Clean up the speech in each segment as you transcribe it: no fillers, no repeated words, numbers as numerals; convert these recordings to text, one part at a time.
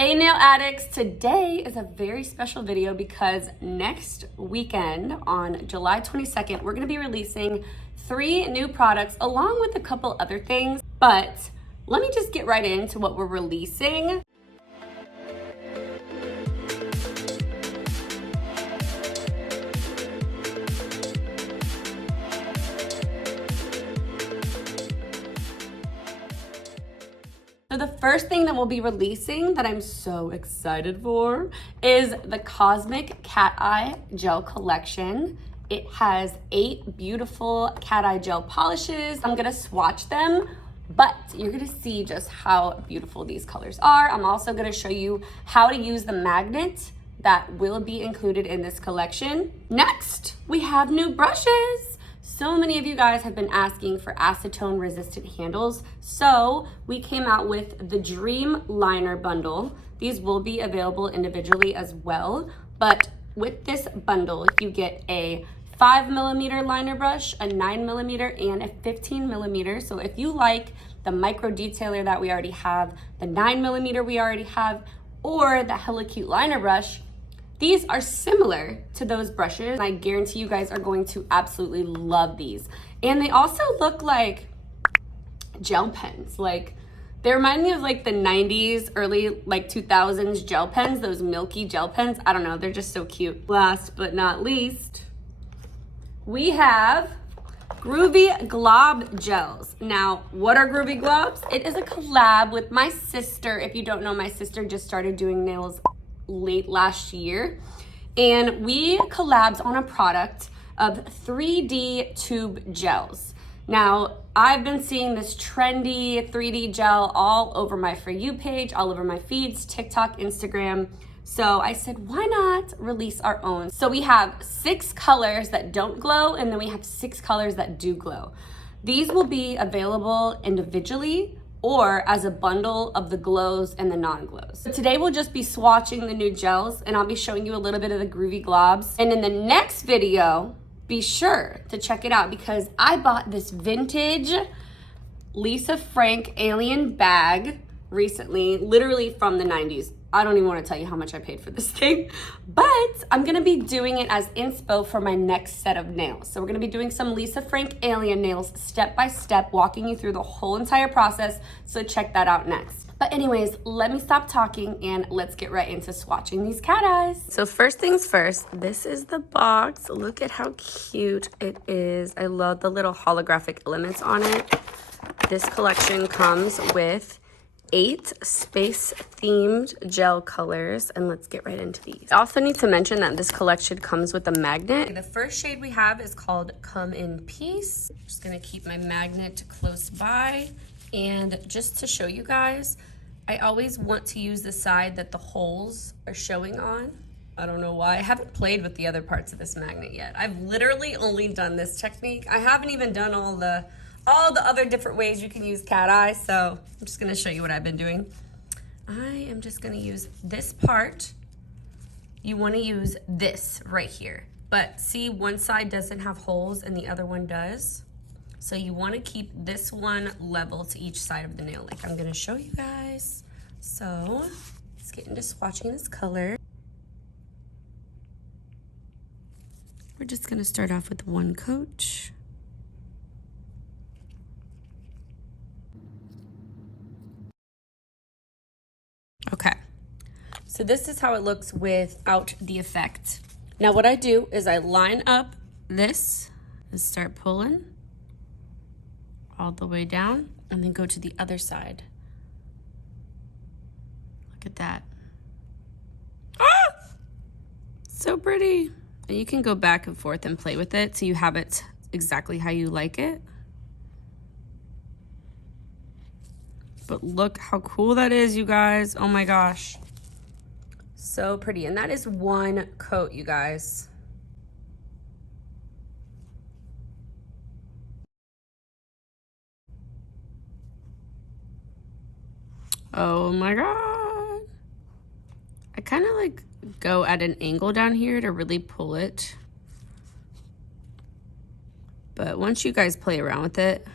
Hey nail addicts, today is a very special video because next weekend on July 22nd, we're gonna be releasing 3 new products along with a couple other things. But let me just get right into what we're releasing. So the first thing that we'll be releasing that I'm so excited for is the COSMIC CATEYE Gel Collection. It has 8 beautiful cat eye gel polishes. I'm gonna swatch them, but you're gonna see just how beautiful these colors are. I'm also gonna show you how to use the magnet that will be included in this collection. Next, we have new brushes. So many of you guys have been asking for acetone resistant handles. So we came out with the Dream Liner Bundle. These will be available individually as well. But with this bundle, you get a 5mm liner brush, a 9mm, and a 15mm. So if you like the micro detailer that we already have, the 9mm we already have, or the hella cute liner brush, these are similar to those brushes. I guarantee you guys are going to absolutely love these. And they also look like gel pens. Like, they remind me of like the 90s, early like 2000s gel pens, those milky gel pens. I don't know, they're just so cute. Last but not least, we have GROOVY Glob Gels. Now, what are GROOVY Globs? It is a collab with my sister. If you don't know, my sister just started doing nails late last year, and we collabed on a product of 3D tube gels. Now, I've been seeing this trendy 3D gel all over my For You page, all over my feeds, TikTok, Instagram. So I said, why not release our own? So we have 6 colors that don't glow, and then we have 6 colors that do glow. These will be available individually or as a bundle of the glows and the non-glows. So today we'll just be swatching the new gels, and I'll be showing you a little bit of the GROOVY Globs. And in the next video, be sure to check it out because I bought this vintage Lisa Frank alien bag recently, literally from the 90s. I don't even want to tell you how much I paid for this thing, but I'm gonna be doing it as inspo for my next set of nails. So we're gonna be doing some Lisa Frank alien nails step by step, walking you through the whole entire process. So check that out next. But anyways, let me stop talking and let's get right into swatching these cat eyes. So first things first, this is the box. Look at how cute it is. I love the little holographic elements on it. This collection comes with 8 space-themed gel colors, and let's get right into these. I also need to mention that this collection comes with a magnet. The first shade we have is called Come in Peace. I'm just gonna keep my magnet close by, and just to show you guys, I always want to use the side that the holes are showing on. I don't know why. I haven't played with the other parts of this magnet yet. I've literally only done this technique. I haven't even done all the other different ways you can use cat eye, so I'm just gonna show you what I've been doing. I am just gonna use this part. You wanna use this right here. But see, one side doesn't have holes and the other one does. So you wanna keep this one level to each side of the nail, like I'm gonna show you guys. So let's get into swatching this color. We're just gonna start off with one coat. Okay, so this is how it looks without the effect. Now what I do is I line up this and start pulling all the way down and then go to the other side. Look at that. Ah! So pretty. And you can go back and forth and play with it so you have it exactly how you like it. But look how cool that is, you guys. Oh my gosh. So pretty. And that is one coat, you guys. Oh my God. I kind of like go at an angle down here to really pull it. But once you guys play around with it,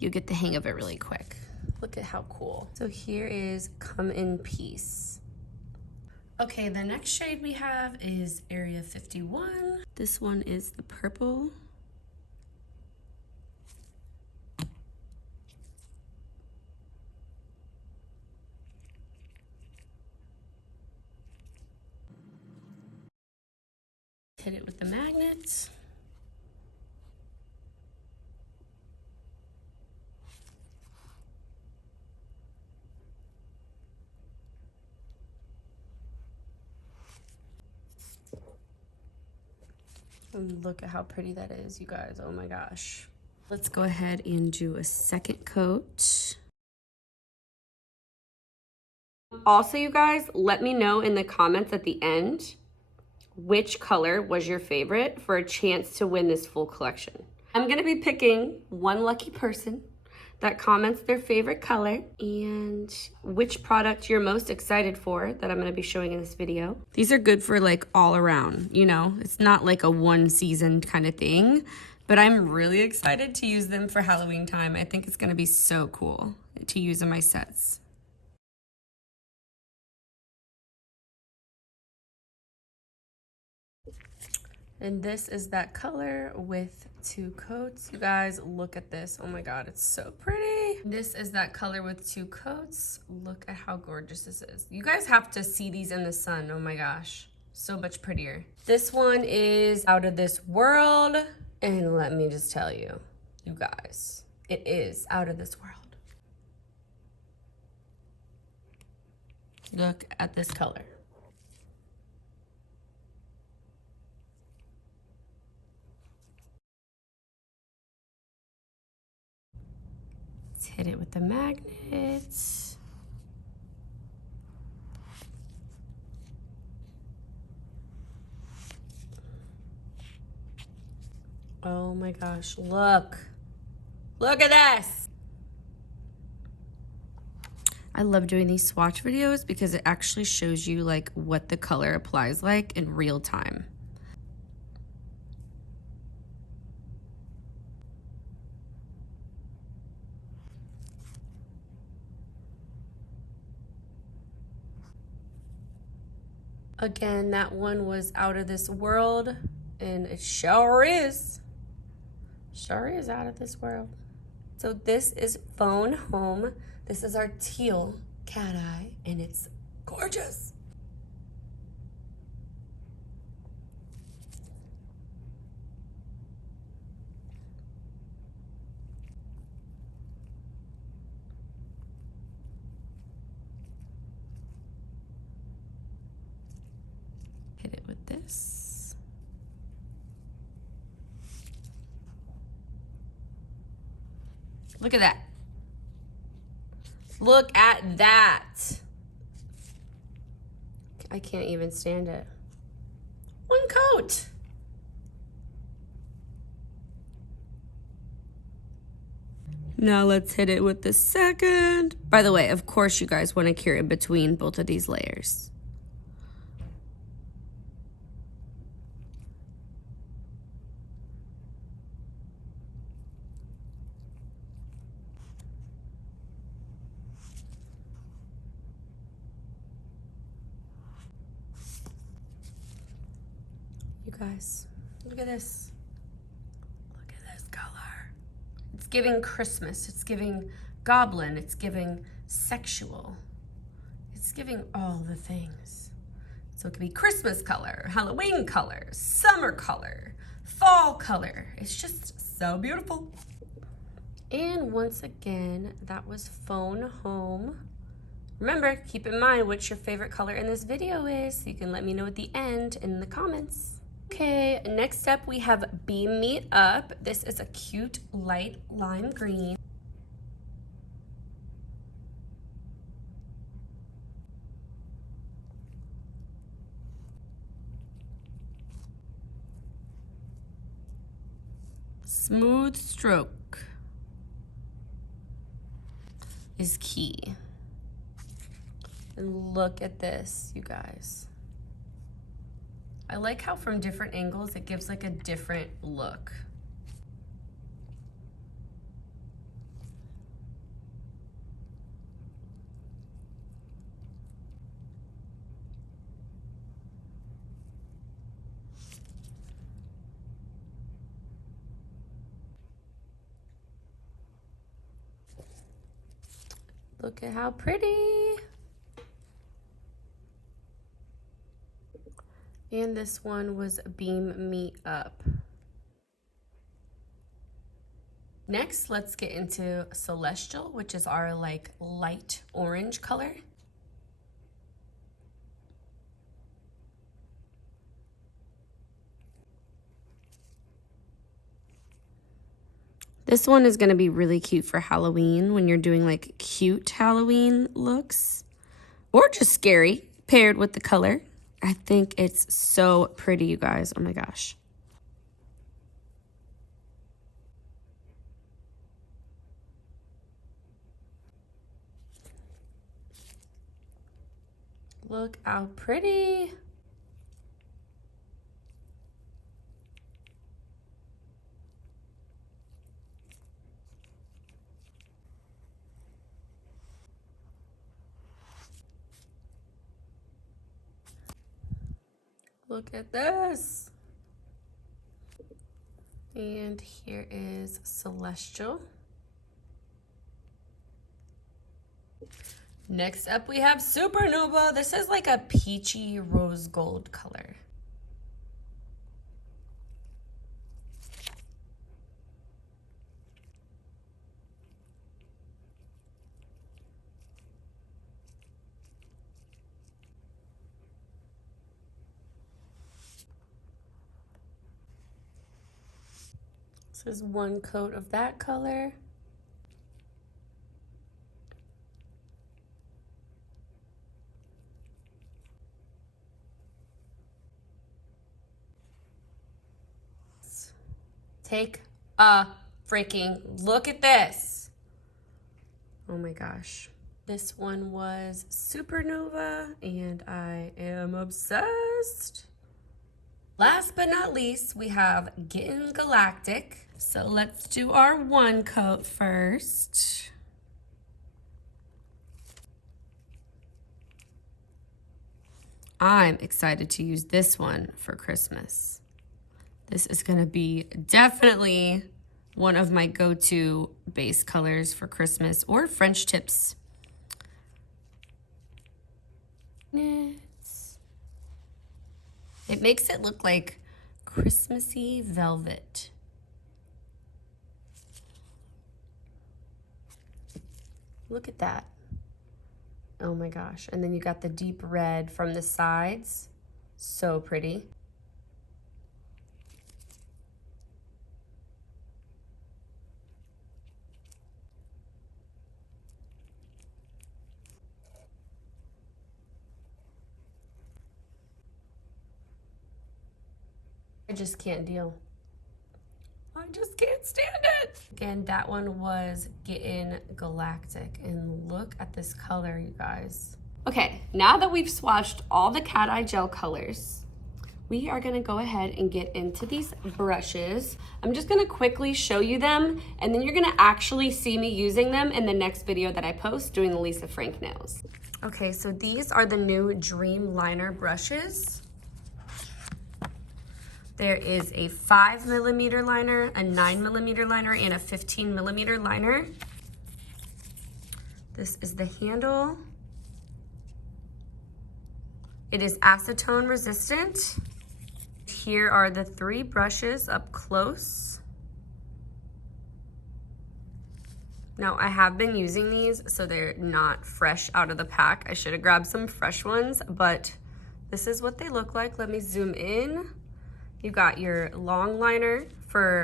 you get the hang of it really quick. Look at how cool. So here is Come in Peace. Okay, the next shade we have is Area 51. This one is the purple. Hit it with the magnets. And look at how pretty that is, you guys. Oh my gosh. Let's go ahead and do a second coat. Also, you guys, let me know in the comments at the end which color was your favorite for a chance to win this full collection. I'm gonna be picking one lucky person that comments their favorite color and which product you're most excited for that I'm gonna be showing in this video. These are good for like all around, you know? It's not like a one season kind of thing, but I'm really excited to use them for Halloween time. I think it's gonna be so cool to use in my sets. And this is that color with 2 coats. You guys, look at this. Oh my God, it's so pretty. This is that color with 2 coats. Look at how gorgeous this is. You guys have to see these in the sun. Oh my gosh, so much prettier. This one is Out of This World. And let me just tell you, you guys, it is out of this world. Look at this color. Let's hit it with the magnets. Oh my gosh, look. Look at this. I love doing these swatch videos because it actually shows you like what the color applies like in real time. Again, that one was Out of This World, and it sure is. Sure is out of this world. So this is Phone Home. This is our teal cat eye, and it's gorgeous. Hit it with this. Look at that. Look at that. I can't even stand it. One coat. Now let's hit it with the second. By the way, of course you guys want to cure in between both of these layers. You guys, look at this. Look at this color. It's giving Christmas. It's giving goblin. It's giving sexual. It's giving all the things. So it could be Christmas color, Halloween color, summer color, fall color. It's just so beautiful. And once again, that was Phone Home. Remember, keep in mind what your favorite color in this video is, so you can let me know at the end in the comments. Okay, next up we have Beam Me Up. This is a cute light lime green. Smooth stroke is key. And look at this, you guys. I like how from different angles it gives like a different look. Look at how pretty. And this one was Beam Me Up. Next, let's get into Celestial, which is our like light orange color. This one is gonna be really cute for Halloween when you're doing like cute Halloween looks or just scary paired with the color. I think it's so pretty, you guys. Oh my gosh. Look how pretty. Look at this. And here is Celestial. Next up, we have Supernova. This is like a peachy rose gold color. This is one coat of that color. Take a freaking look at this. Oh my gosh. This one was Supernova and I am obsessed. Last but not least, we have Getting Galactic. So let's do our one coat first. I'm excited to use this one for Christmas. This is gonna be definitely one of my go-to base colors for Christmas or French tips. It makes it look like Christmassy velvet. Look at that. Oh my gosh. And then you got the deep red from the sides. So pretty. I just can't deal. I just can't stand it. Again, that one was Getting Galactic. And look at this color, you guys. Okay, now that we've swatched all the cat eye gel colors, we are gonna go ahead and get into these brushes. I'm just gonna quickly show you them, and then you're gonna actually see me using them in the next video that I post doing the Lisa Frank nails. Okay, so these are the new Dream Liner brushes. There is a 5mm liner, a 9mm liner, and a 15mm liner. This is the handle. It is acetone resistant. Here are the 3 brushes up close. Now, I have been using these, so they're not fresh out of the pack. I should have grabbed some fresh ones, but this is what they look like. Let me zoom in. You got your long liner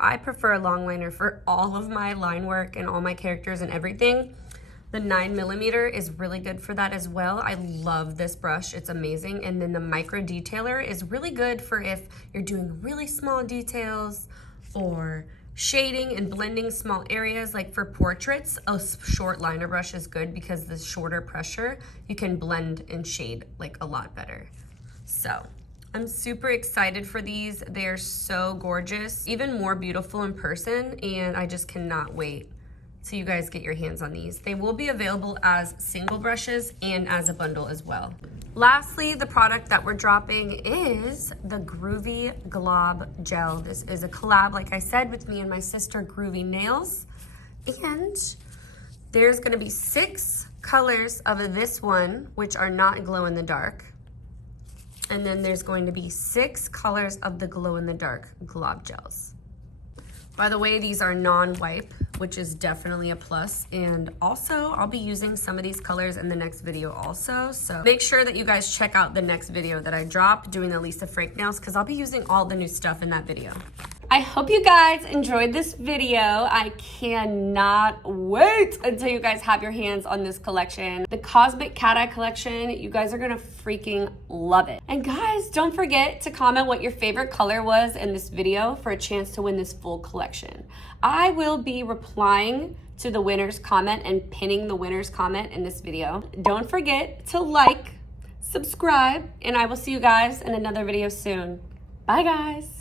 I prefer a long liner for all of my line work and all my characters and everything. The 9mm is really good for that as well. I love this brush, it's amazing. And then the micro detailer is really good for if you're doing really small details or shading and blending small areas. Like for portraits, a short liner brush is good because the shorter pressure, you can blend and shade like a lot better. So I'm super excited for these. They're so gorgeous, even more beautiful in person, and I just cannot wait till you guys get your hands on these. They will be available as single brushes and as a bundle as well. Lastly, the product that we're dropping is the Groovy Glob Gel. This is a collab, like I said, with me and my sister Groovy Nails. And There's gonna be 6 colors of this one, which are not glow in the dark. And then there's going to be 6 colors of the glow in the dark glob gels. By the way, these are non-wipe, which is definitely a plus. And also, I'll be using some of these colors in the next video also. So make sure that you guys check out the next video that I drop doing the Lisa Frank nails, because I'll be using all the new stuff in that video. I hope you guys enjoyed this video. I cannot wait until you guys have your hands on this collection. The Cosmic Cat Eye collection, you guys are gonna freaking love it. And guys, don't forget to comment what your favorite color was in this video for a chance to win this full collection. I will be replying to the winner's comment and pinning the winner's comment in this video. Don't forget to like, subscribe, and I will see you guys in another video soon. Bye guys.